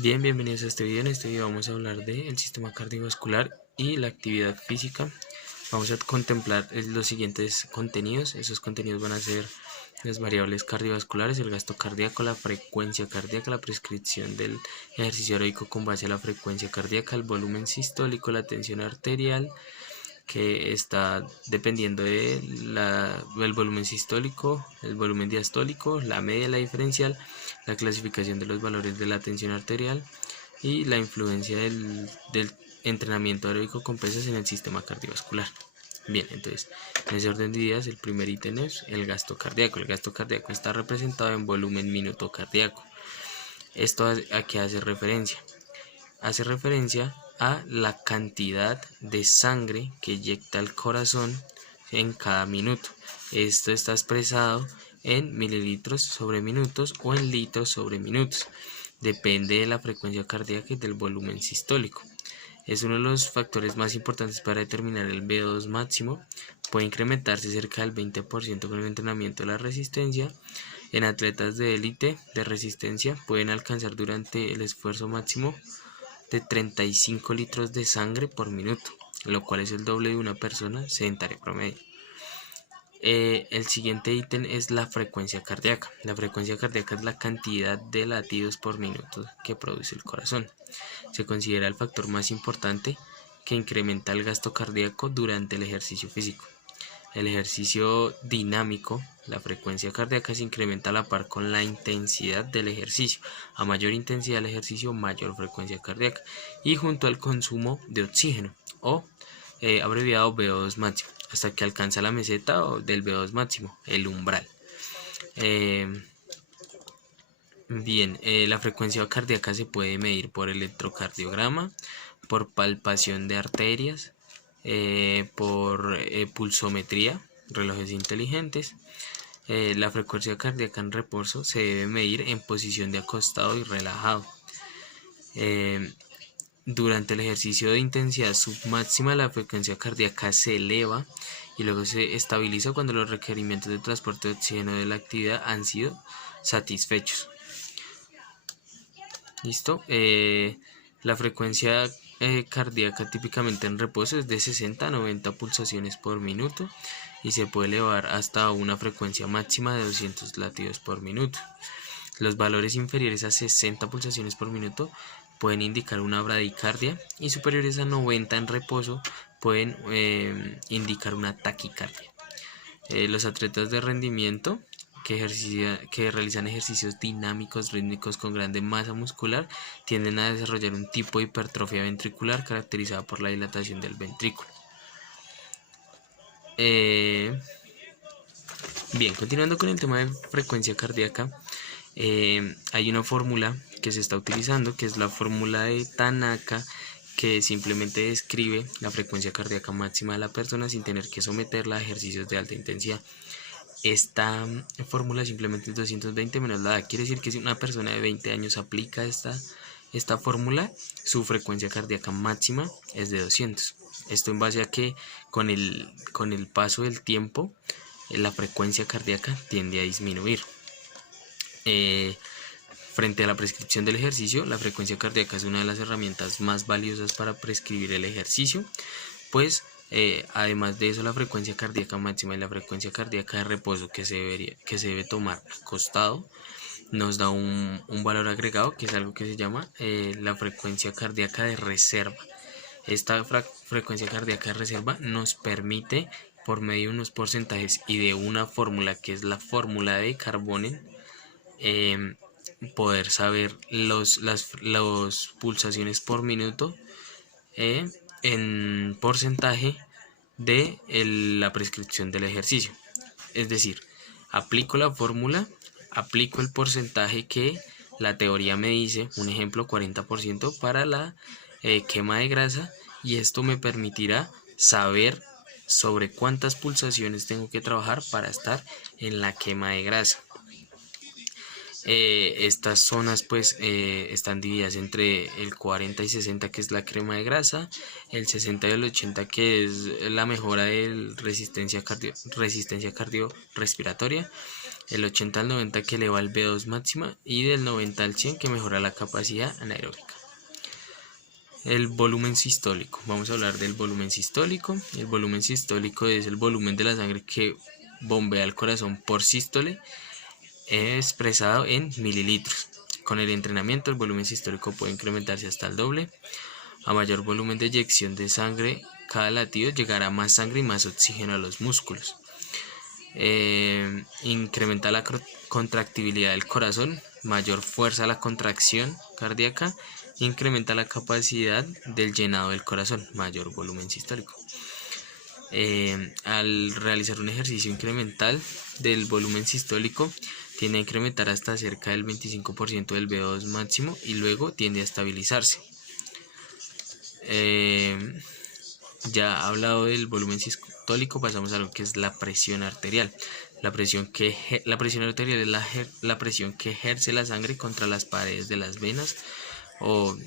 Bien, bienvenidos a este video. En este video vamos a hablar del sistema cardiovascular y la actividad física. Vamos a contemplar los siguientes contenidos. Esos contenidos van a ser las variables cardiovasculares, el gasto cardíaco, la frecuencia cardíaca, la prescripción del ejercicio aeróbico con base a la frecuencia cardíaca, el volumen sistólico, la tensión arterial, que está dependiendo del volumen sistólico, el volumen diastólico, la media, la diferencial, la clasificación de los valores de la tensión arterial y la influencia del entrenamiento aeróbico con pesas en el sistema cardiovascular. Bien, entonces, en ese orden de ideas, el primer ítem es el gasto cardíaco. El gasto cardíaco está representado en volumen minuto cardíaco. ¿Esto a qué hace referencia? Hace referencia a la cantidad de sangre que eyecta el corazón en cada minuto. Esto está expresado en mililitros sobre minutos o en litros sobre minutos. Depende de la frecuencia cardíaca y del volumen sistólico. Es uno de los factores más importantes para determinar el VO2 máximo. Puede incrementarse cerca del 20% con el entrenamiento de la resistencia. En atletas de élite de resistencia pueden alcanzar durante el esfuerzo máximo de 35 litros de sangre por minuto, lo cual es el doble de una persona sedentaria promedio. El siguiente ítem es la frecuencia cardíaca. La frecuencia cardíaca es la cantidad de latidos por minuto que produce el corazón. Se considera el factor más importante que incrementa el gasto cardíaco durante el ejercicio físico. El ejercicio dinámico, la frecuencia cardíaca se incrementa a la par con la intensidad del ejercicio. A mayor intensidad del ejercicio, mayor frecuencia cardíaca. Y junto al consumo de oxígeno, o abreviado VO2 máximo, hasta que alcanza la meseta del VO2 máximo, el umbral. La frecuencia cardíaca se puede medir por electrocardiograma, por palpación de arterias, por pulsometría, relojes inteligentes. La frecuencia cardíaca en reposo se debe medir en posición de acostado y relajado. Durante el ejercicio de intensidad submáxima, la frecuencia cardíaca se eleva y luego se estabiliza cuando los requerimientos de transporte de oxígeno de la actividad han sido satisfechos. ¿Listo? La frecuencia cardíaca típicamente en reposo es de 60 a 90 pulsaciones por minuto y se puede elevar hasta una frecuencia máxima de 200 latidos por minuto. Los valores inferiores a 60 pulsaciones por minuto pueden indicar una bradicardia y superiores a 90 en reposo pueden indicar una taquicardia. Los atletas de rendimiento que realizan ejercicios dinámicos rítmicos con grande masa muscular tienden a desarrollar un tipo de hipertrofia ventricular caracterizada por la dilatación del ventrículo. Bien, continuando con el tema de frecuencia cardíaca, hay una fórmula que se está utilizando, que es la fórmula de Tanaka, que simplemente describe la frecuencia cardíaca máxima de la persona sin tener que someterla a ejercicios de alta intensidad. Esta fórmula simplemente es 220 menos la edad. Quiere decir que si una persona de 20 años aplica esta fórmula, su frecuencia cardíaca máxima es de 200. Esto en base a que con el paso del tiempo la frecuencia cardíaca tiende a disminuir. Frente a la prescripción del ejercicio, la frecuencia cardíaca es una de las herramientas más valiosas para prescribir el ejercicio, pues además de eso, la frecuencia cardíaca máxima y la frecuencia cardíaca de reposo que se debe tomar acostado nos da un valor agregado, que es algo que se llama la frecuencia cardíaca de reserva. Esta frecuencia cardíaca de reserva nos permite, por medio de unos porcentajes y de una fórmula que es la fórmula de Carbonen, poder saber las pulsaciones por minuto en porcentaje de la prescripción del ejercicio. Es decir, aplico la fórmula, aplico el porcentaje que la teoría me dice, un ejemplo 40% para la quema de grasa, y esto me permitirá saber sobre cuántas pulsaciones tengo que trabajar para estar en la quema de grasa. Estas zonas pues están divididas entre el 40 y 60, que es la crema de grasa, el 60 y el 80, que es la mejora de resistencia cardiorrespiratoria, el 80 al 90 que eleva el V2 máxima, y del 90 al 100 que mejora la capacidad anaeróbica. El volumen sistólico. Vamos a hablar del volumen sistólico. El volumen sistólico es el volumen de la sangre que bombea el corazón por sístole, expresado en mililitros. Con el entrenamiento, el volumen sistólico puede incrementarse hasta el doble. A mayor volumen de eyección de sangre cada latido, llegará más sangre y más oxígeno a los músculos. Incrementa la contractibilidad del corazón, mayor fuerza a la contracción cardíaca, incrementa la capacidad del llenado del corazón, mayor volumen sistólico. Al realizar un ejercicio incremental del volumen sistólico, tiende a incrementar hasta cerca del 25% del VO2 máximo y luego tiende a estabilizarse. Ya hablado del volumen sistólico, pasamos a lo que es la presión arterial. La presión arterial es la presión que ejerce la sangre contra las paredes de las venas o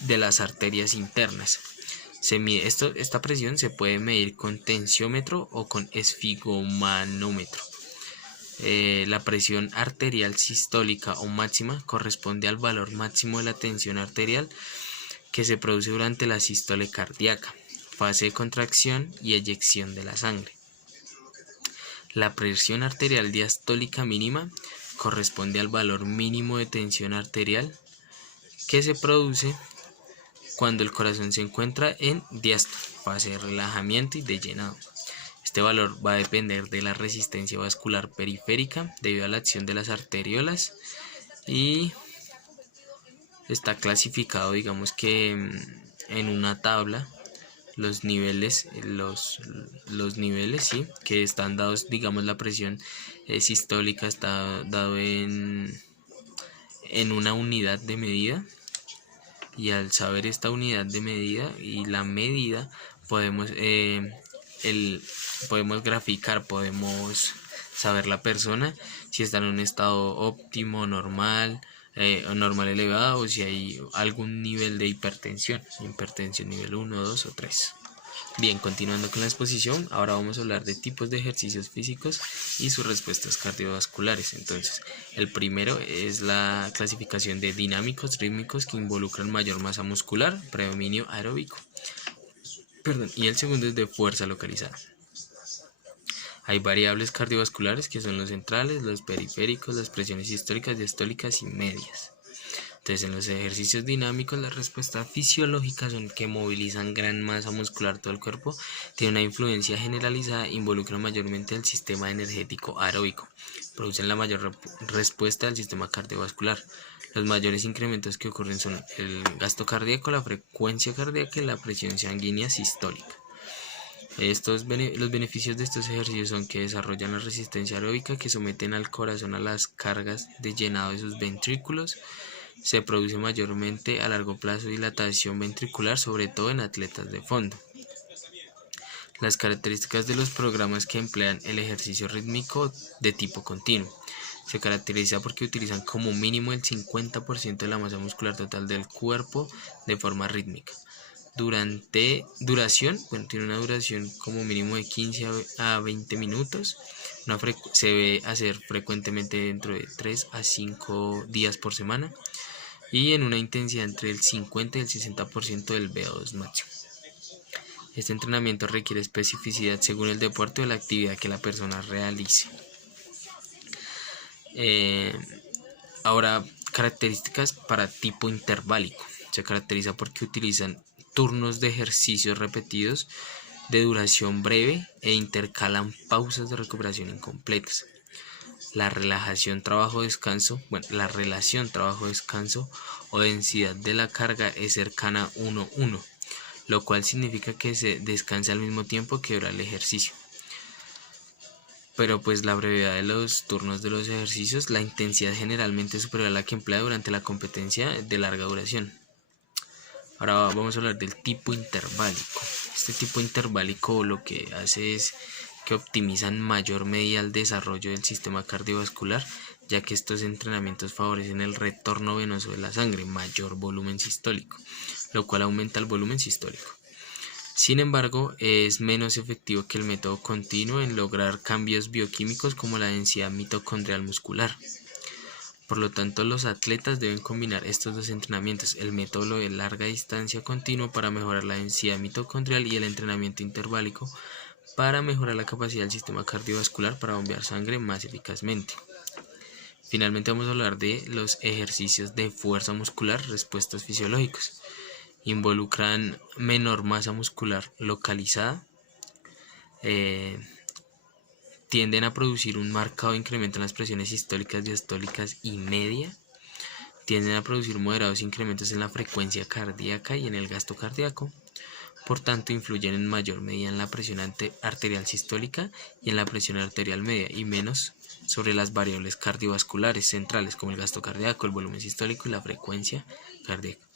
de las arterias internas. Esta presión se puede medir con tensiómetro o con esfigomanómetro. La presión arterial sistólica o máxima corresponde al valor máximo de la tensión arterial que se produce durante la sístole cardíaca, fase de contracción y eyección de la sangre. La presión arterial diastólica mínima corresponde al valor mínimo de tensión arterial que se produce cuando el corazón se encuentra en diástole, fase de relajamiento y de llenado. Este valor va a depender de la resistencia vascular periférica debido a la acción de las arteriolas y está clasificado, digamos que en una tabla, los niveles ¿sí? Que están dados, digamos la presión sistólica está dado en una unidad de medida, y al saber esta unidad de medida y la medida podemos graficar, podemos saber la persona si está en un estado óptimo, normal, normal elevado, o si hay algún nivel de hipertensión nivel 1, 2 o 3. Bien, continuando con la exposición, ahora vamos a hablar de tipos de ejercicios físicos y sus respuestas cardiovasculares. Entonces, el primero es la clasificación de dinámicos rítmicos que involucran mayor masa muscular, predominio aeróbico. Y el segundo es de fuerza localizada. Hay variables cardiovasculares que son los centrales, los periféricos, las presiones sistólicas, diastólicas y medias. Entonces, en los ejercicios dinámicos, las respuestas fisiológicas son que movilizan gran masa muscular todo el cuerpo, tienen una influencia generalizada, involucran mayormente el sistema energético aeróbico, producen la mayor respuesta del sistema cardiovascular. Los mayores incrementos que ocurren son el gasto cardíaco, la frecuencia cardíaca y la presión sanguínea sistólica. Los beneficios de estos ejercicios son que desarrollan la resistencia aeróbica, que someten al corazón a las cargas de llenado de sus ventrículos. Se produce mayormente a largo plazo dilatación ventricular, sobre todo en atletas de fondo. Las características de los programas que emplean el ejercicio rítmico de tipo continuo. Se caracteriza porque utilizan como mínimo el 50% de la masa muscular total del cuerpo de forma rítmica. Tiene una duración como mínimo de 15 a 20 minutos. Se debe hacer frecuentemente dentro de 3 a 5 días por semana y en una intensidad entre el 50 y el 60% del VO2 máximo. Este entrenamiento requiere especificidad según el deporte o la actividad que la persona realice. Ahora, características para tipo interválico. Se caracteriza porque utilizan turnos de ejercicios repetidos de duración breve e intercalan pausas de recuperación incompletas. La relación trabajo-descanso o densidad de la carga es cercana a 1:1, lo cual significa que se descansa al mismo tiempo que dura el ejercicio. Pero pues la brevedad de los turnos de los ejercicios, la intensidad generalmente es superior a la que emplea durante la competencia de larga duración. Ahora vamos a hablar del tipo interválico. Este tipo interválico lo que hace es que optimiza en mayor medida el desarrollo del sistema cardiovascular ya que estos entrenamientos favorecen el retorno venoso de la sangre, mayor volumen sistólico, lo cual aumenta el volumen sistólico. Sin embargo, es menos efectivo que el método continuo en lograr cambios bioquímicos como la densidad mitocondrial muscular. Por lo tanto, los atletas deben combinar estos dos entrenamientos, el método de larga distancia continuo para mejorar la densidad mitocondrial y el entrenamiento interválico para mejorar la capacidad del sistema cardiovascular para bombear sangre más eficazmente. Finalmente vamos a hablar de los ejercicios de fuerza muscular, respuestas fisiológicos. Involucran menor masa muscular localizada, tienden a producir un marcado incremento en las presiones sistólicas, diastólicas y media, tienden a producir moderados incrementos en la frecuencia cardíaca y en el gasto cardíaco, por tanto influyen en mayor medida en la presión arterial sistólica y en la presión arterial media y menos sobre las variables cardiovasculares centrales como el gasto cardíaco, el volumen sistólico y la frecuencia cardíaca.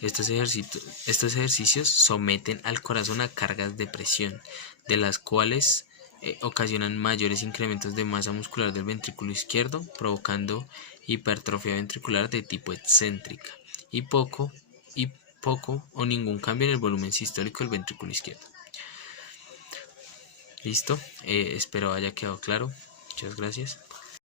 Estos ejercicios someten al corazón a cargas de presión, de las cuales ocasionan mayores incrementos de masa muscular del ventrículo izquierdo, provocando hipertrofia ventricular de tipo excéntrica y poco o ningún cambio en el volumen sistólico del ventrículo izquierdo. Listo, espero haya quedado claro. Muchas gracias.